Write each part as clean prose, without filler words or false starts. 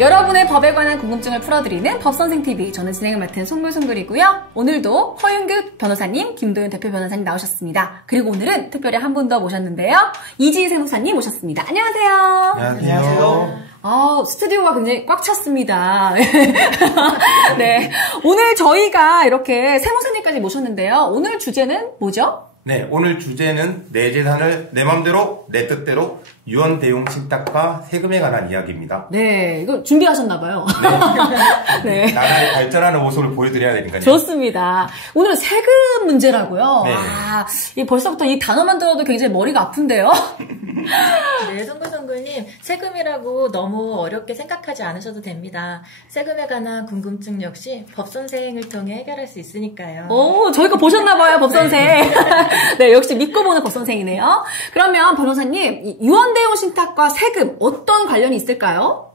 여러분의 법에 관한 궁금증을 풀어드리는 법선생TV. 저는 진행을 맡은 송글송글이고요. 오늘도 허윤규 변호사님, 김도윤 대표 변호사님 나오셨습니다. 그리고 오늘은 특별히 한 분 더 모셨는데요. 이지희 세무사님 모셨습니다. 안녕하세요. 안녕하세요. 스튜디오가 굉장히 꽉 찼습니다. 네, 오늘 저희가 이렇게 세무사님까지 모셨는데요. 오늘 주제는 뭐죠? 네, 오늘 주제는 내 재산을 내 맘대로, 내 뜻대로 유언 대용 신탁과 세금에 관한 이야기입니다. 네, 이거 준비하셨나봐요. 네. 네. 나라의 발전하는 모습을 보여드려야 되니까요. 좋습니다. 오늘은 세금 문제라고요. 네. 벌써부터 이 단어만 들어도 굉장히 머리가 아픈데요. 네, 송글송글님, 세금이라고 너무 어렵게 생각하지 않으셔도 됩니다. 세금에 관한 궁금증 역시 법선생을 통해 해결할 수 있으니까요. 오, 저희 거 보셨나봐요, 법선생. 네. 네, 역시 믿고 보는 법선생이네요. 그러면 변호사님, 유언대용 신탁과 세금 어떤 관련이 있을까요?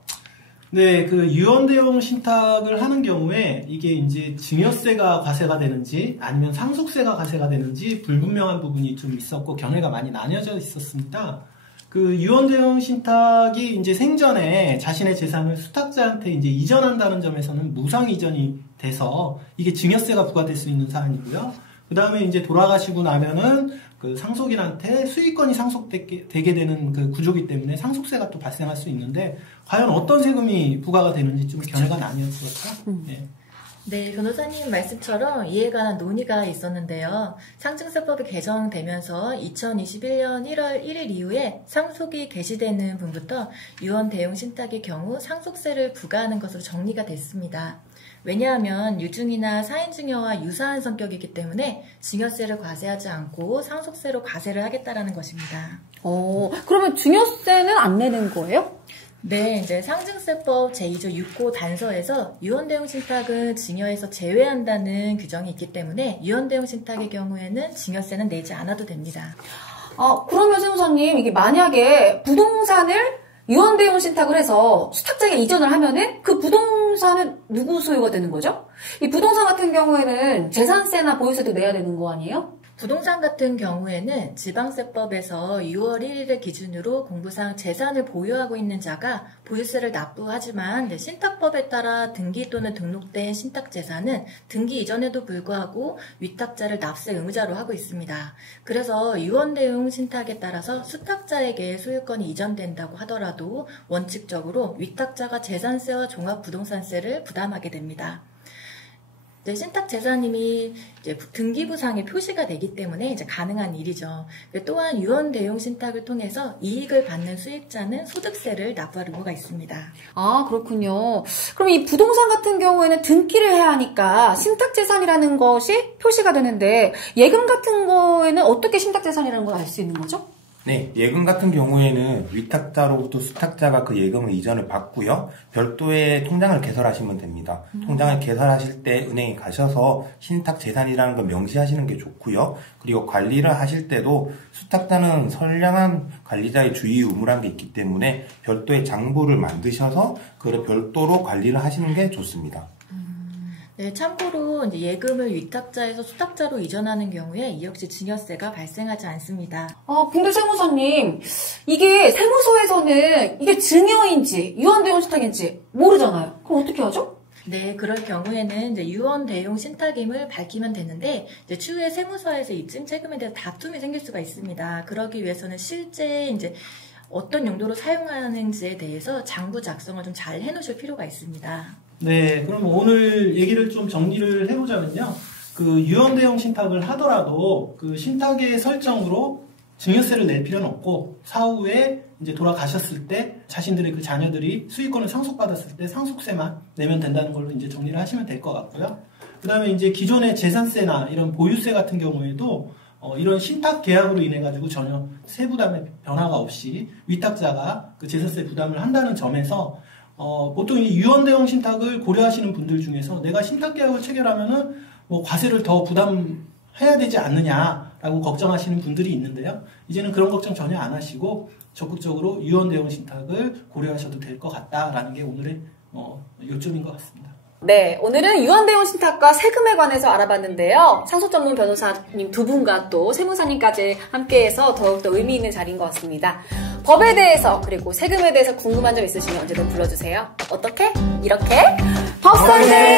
네, 그 유언대용 신탁을 하는 경우에 이게 이제 증여세가 과세가 되는지 아니면 상속세가 과세가 되는지 불분명한 부분이 좀 있었고 견해가 많이 나뉘어져 있었습니다. 그 유언대용 신탁이 이제 생전에 자신의 재산을 수탁자한테 이제 이전한다는 점에서는 무상 이전이 돼서 이게 증여세가 부과될 수 있는 사안이고요. 그 다음에 이제 돌아가시고 나면은 그 상속인한테 수익권이 상속되게 되는 그 구조기 때문에 상속세가 또 발생할 수 있는데 과연 어떤 세금이 부과가 되는지 좀 견해가 나뉘었었죠. 네. 네, 변호사님 말씀처럼 이에 관한 논의가 있었는데요. 상증세법이 개정되면서 2021년 1월 1일 이후에 상속이 개시되는 분부터 유언 대용 신탁의 경우 상속세를 부과하는 것으로 정리가 됐습니다. 왜냐하면 유증이나 사인증여와 유사한 성격이기 때문에 증여세를 과세하지 않고 상속세로 과세를 하겠다라는 것입니다. 그러면 증여세는 안 내는 거예요? 네, 이제 상증세법 제2조 6호 단서에서 유언대용 신탁은 증여에서 제외한다는 규정이 있기 때문에 유언대용 신탁의 경우에는 증여세는 내지 않아도 됩니다. 그러면 세무사님, 이게 만약에 부동산을 유언대용 신탁을 해서 수탁자에게 이전을 하면은 그 부동산은 누구 소유가 되는 거죠? 이 부동산 같은 경우에는 재산세나 보유세도 내야 되는 거 아니에요? 부동산 같은 경우에는 지방세법에서 6월 1일을 기준으로 공부상 재산을 보유하고 있는 자가 보유세를 납부하지만 신탁법에 따라 등기 또는 등록된 신탁재산은 등기 이전에도 불구하고 위탁자를 납세 의무자로 하고 있습니다. 그래서 유언대용 신탁에 따라서 수탁자에게 소유권이 이전된다고 하더라도 원칙적으로 위탁자가 재산세와 종합부동산세를 부담하게 됩니다. 신탁 재산임이 이제 등기부상에 표시가 되기 때문에 이제 가능한 일이죠. 또한 유언 대용 신탁을 통해서 이익을 받는 수익자는 소득세를 납부할 의무가 있습니다. 그렇군요. 그럼 이 부동산 같은 경우에는 등기를 해야 하니까 신탁 재산이라는 것이 표시가 되는데 예금 같은 거에는 어떻게 신탁 재산이라는 걸 알 수 있는 거죠? 네, 예금 같은 경우에는 위탁자로부터 수탁자가 그 예금을 이전을 받고요. 별도의 통장을 개설하시면 됩니다. 통장을 개설하실 때 은행에 가셔서 신탁 재산이라는 걸 명시하시는 게 좋고요. 그리고 관리를 하실 때도 수탁자는 선량한 관리자의 주의 의무라는 게 있기 때문에 별도의 장부를 만드셔서 그걸 별도로 관리를 하시는 게 좋습니다. 네, 참고로 이제 예금을 위탁자에서 수탁자로 이전하는 경우에 이 역시 증여세가 발생하지 않습니다. 근데 세무사님, 이게 세무서에서는 이게 증여인지 유언대용 신탁인지 모르잖아요. 그럼 어떻게 하죠? 네, 그럴 경우에는 이제 유언 대용 신탁임을 밝히면 되는데 이제 추후에 세무서에서 입증 책임에 대해서 다툼이 생길 수가 있습니다. 그러기 위해서는 실제 이제 어떤 용도로 사용하는지에 대해서 장부 작성을 좀 잘 해놓으실 필요가 있습니다. 네, 그럼 오늘 얘기를 좀 정리를 해보자면요. 그 유언대용 신탁을 하더라도 그 신탁의 설정으로 증여세를 낼 필요는 없고 사후에 이제 돌아가셨을 때 자신들의 그 자녀들이 수익권을 상속받았을 때 상속세만 내면 된다는 걸로 이제 정리를 하시면 될 것 같고요. 그 다음에 이제 기존의 재산세나 이런 보유세 같은 경우에도 이런 신탁 계약으로 인해 가지고 전혀 세부담의 변화가 없이 위탁자가 그 재산세 부담을 한다는 점에서 보통 이 유언대용 신탁을 고려하시는 분들 중에서 내가 신탁 계약을 체결하면은 뭐 과세를 더 부담해야 되지 않느냐라고 걱정하시는 분들이 있는데요. 이제는 그런 걱정 전혀 안 하시고 적극적으로 유언대용 신탁을 고려하셔도 될 것 같다라는 게 오늘의 요점인 것 같습니다. 네, 오늘은 유언대용 신탁과 세금에 관해서 알아봤는데요. 상속 전문 변호사님 두 분과 또 세무사님까지 함께해서 더욱더 의미 있는 자리인 것 같습니다. 법에 대해서 그리고 세금에 대해서 궁금한 점 있으시면 언제든 불러주세요. 어떻게? 이렇게 법설들